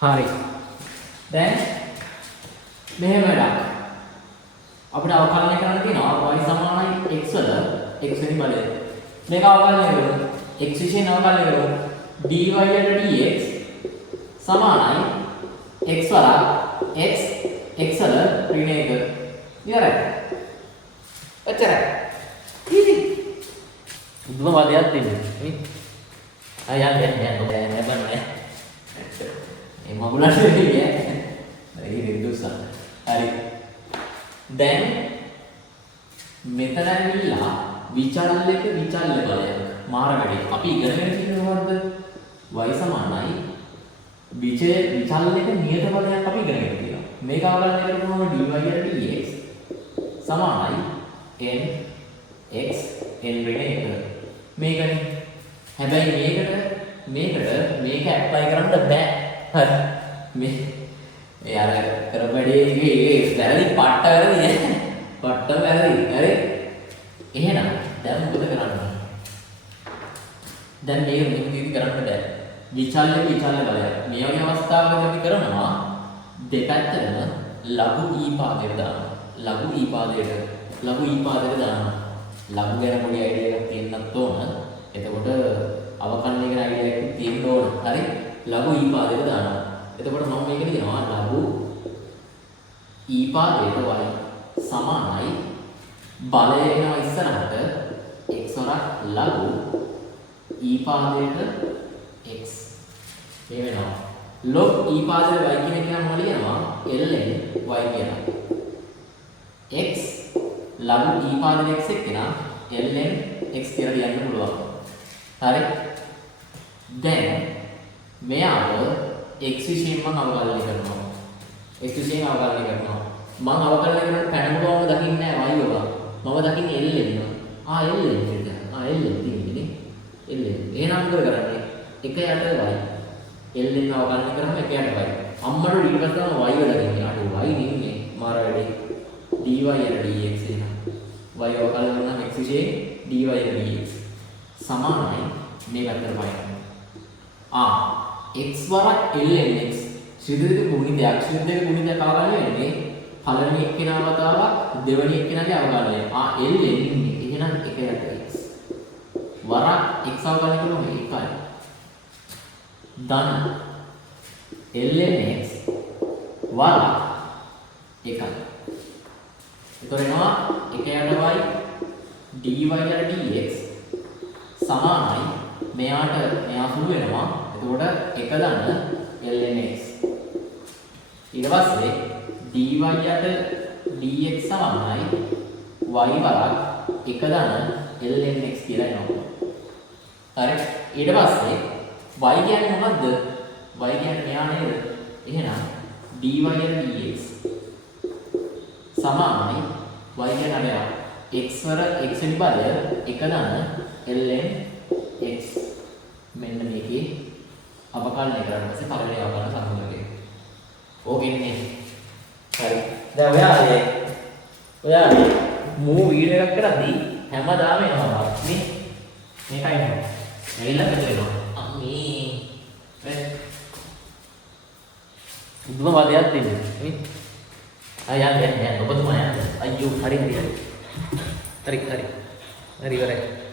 හරි. දැන් මෙහෙම වැඩක්. අපිට අවකලනය කරන්න තියෙනවා y සමානයි x වල x වෙනි බලය. මේක අවකලනය කරමු. x විශේෂයෙන් අවකලනය කරමු. dy යට dx සමානයි x වරක් x x වල ඍණ 1. ඉවරයි. එච්චරයි. ඉතින් උද්දම වාදයක් තියෙන්නේ. යන්න බෑ. මේ මගුලට වෙන්නේ ඈ. හරි රිද්දුසා. හරි. දැන් මෙතන ඇවිල්ලා විචල්‍යක විචල්‍ය බලයක් මාර වැඩි. අපි ඉගෙනගෙන තියෙන්නේ මොකද්ද? y සමානයි විචල්‍යක නියත බලයක් අපි ඉගෙනගෙන තියෙනවා. මේක අවකලනය කරපුවම dy යට dx සමානයි n x n ඍණ 1. මේකනේ. හැබැයි මේක ඇප්ලයි කරන්න බෑ. හරි. මේ අර කරපඩේ වැරදි පට්ට වැරදි නේ. පට්ට වැරදි. හරි. එහෙනම් දැන් මොකද කරන්නේ? දැන් මේක මෙහෙම කරන්න බෑ. විචල්‍ය බලය. මේ වගේ අවස්ථාවකදී අපි කරනවා දෙපැත්තටම ලඝු e පාදයට දානවා. ලඝු e පාදයට දානවා. ලඝු ගැන පොඩි අයිඩියා එකක් තියෙන්නත් ඕන. එතකොට අවකලනය කරන අයිඩියා එකක් තියෙන්න ඕන. හරි. ලඝු e පාදයට දානවා. එතකොට මම මේක කියනවා ලඝු e පාදයට y සමානයි බලය එනවා ඉස්සරහට x වරක් ලඝු e පාදයට x. මේ වෙනවා log e පාදයට y කියන එක මම ලියනවා ln y කියලා. x ලඝු e පාදයට x එක්කන ln x කියලා ලියන්න පුළුවන්. හරි. දැන් මෙයාව x විශේෂයෙන් මම අවකලනය කරනවා. x විශේෂයෙන් අවකලනය කරනවා. මම අවකලනය කරන පැනමුලවම දකින්නේ නැහැ y වල. මම දකින්නේ l එන්න. l එන්න. l තියෙන්නේ. l. එහෙනම් මොකද කරන්නේ? එක යට y. l එන්න අවකලනය කරාම එක යට y. අම්මට ඊට පස්සේ තමයි y වල දකින්නේ. අර y නෙන්නේ මාර වැඩි. dy යට dx එන. y අවකලනය කරනවා x විශේෂයෙන් dy යට dx. සමානයි මේ පැත්තට y. x වරක් ln x ශ්‍රීදේක ගුණිතයක් අවකලනය වෙන්නේ පළවෙනි එක්කෙනා වතාවක් දෙවෙනි එක්කෙනාගේ අවකලනය. ln එහෙනම් එක යට x වරක් x අවකලනය කරනවා 1යි. ධන ln x වරක් 1යි. ඒතර එනවා එක යට y dy යට dx සමානයි මෙයා සුළු වෙනවා. එතකොට එක දන්න ln x. ඊට පස්සේ dy යට dx සමානයි y වරක් එක දන්න ln x කියලා එනවා. හරි. ඊට පස්සේ y කියන්නේ මොකද්ද? y කියන්නේ මෙයා නේද? එහෙනම් dy යට dx සමානයි y කියන්නේ අර x වර x වෙනි බලය එක දන්න ln x. මෙන්න මේකේ අවකලනය කරලා පස්සේ පළවෙනි අවකලන සම්පූර්ණ. ඕකෙන්නේ. හරි. දැන් ඔයාලේ මූ වීඩියෝ එකක් කරද්දී හැමදාම එනවා නේ. මේකයි නේ. ඇවිල්ලා මෙතන එනවා. අම්මේ. උද්දම වාදයක් තියෙන්නේ. නේ. යන්න ඔබතුමා යන්න. අයියෝ හරි. හරි ඉවරයි.